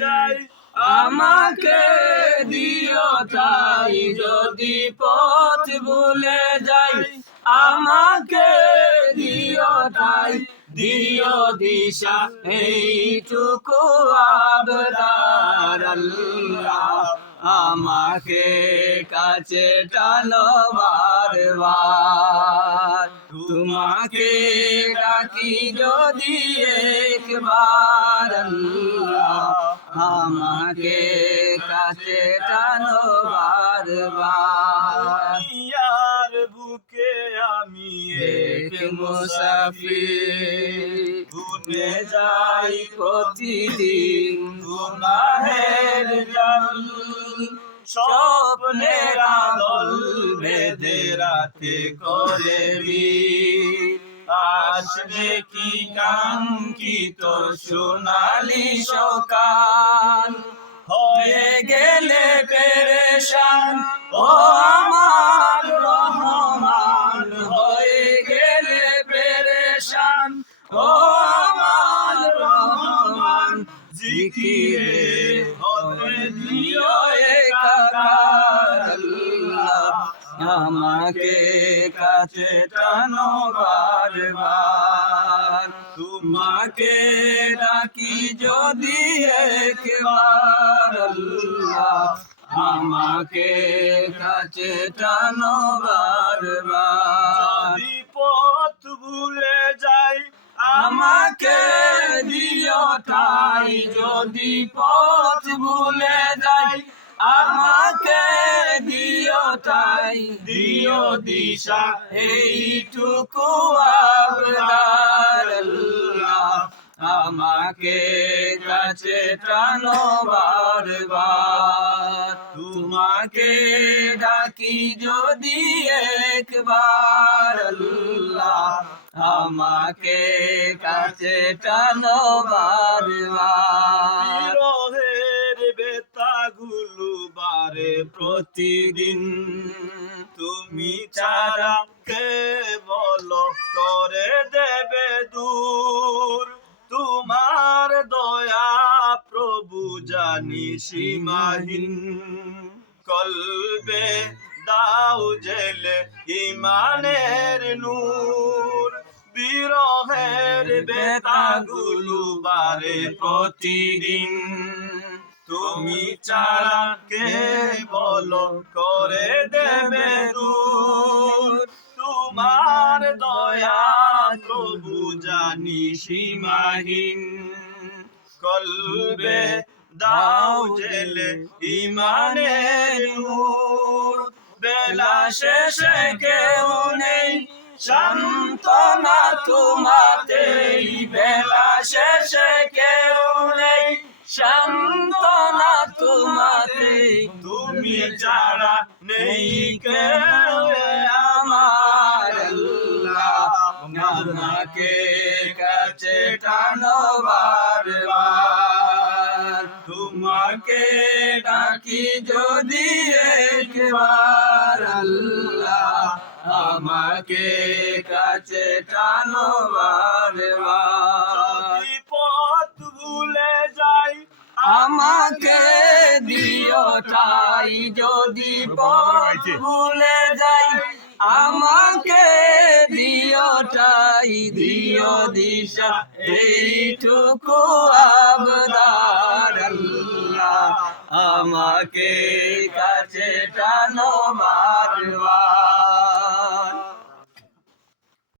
যাই, আমাকে দিও তাই। যদি পথ ভুলে যাই, আমাকে দিও তাই। দিও দিশা এইটুকু আবদার আল্লাহ, আমাকে কাছে টানো বারবার। তোমাকে ডাকি যদি একবার আল্লাহ, আমাকে কাছে টানো বারবার। দুনিয়ার বুকে আমি এক মুসাফির, ভুলে যাই প্রতিদিন গুনাহের জল। স্বপ্নের আদল বেঁধে রাতে করে আসবে কি কাঙ্ক্ষিত সোনালি সকাল। হয়ে গেলে পেরেশান ও আমার রহমান, হয়ে গেলে পেরেশান ও আমার রহমান। জিকিরে হতে দিও একাকার আল্লাহ, আমাকে কাছে টানো বারবার। তোমাকে ডাকি যদি একবার আল্লাহ, আমাকে কাছে টানো বারবার। যদি পথ ভুলে যাই, আমাকে দিও তাই। যদি পথ ভুলে যাই, আমাকে দিও তাই। দিও দিশা এইটুকু আবদার আল্লাহ, আমাকে কাছে টানো বারবার। তোমাকে ডাকি যদি একবার আল্লাহ, আমাকে কাছে টানো বারবার। বিরহের বেতাগুলো বারে প্রতিদিন তুমি ছাড়া কে বলো করে দেবে দূর। তোমার দয়া প্রভু জানি সীমাহীন, কলবে দাও জেলে ইমানের নূর। বিরহের বেতাগুলো বারে প্রতিদিন তুমি ছাড়া কে বলো করে দেবে দূর। তোমার দয়া প্রভু জানি সীমাহীন, কলবে দাও জেলে ইমানের নূর। বেলা শেষে কেউ নেই সান্ত্বনা তোমাতেই, বেলা শেষে কেউ নেই সান্ত্বনা তোমাতেই। তুমি ছাড়া নেই কেউ আমার আল্লাহ, আমাকে কাছে টানো বারবার। তোমাকে ডাকি যদি একবার আল্লাহ, আমাকে কাছে টানো বারবার। যদি পথ ভুলে যাই, আমাকে দিও তাই। যদি পথ ভুলে যাই, আমাকে দিও তাই। দিও দিশা এইটুকু আবদার আল্লাহ, আমাকে কাছে টানো বারবার।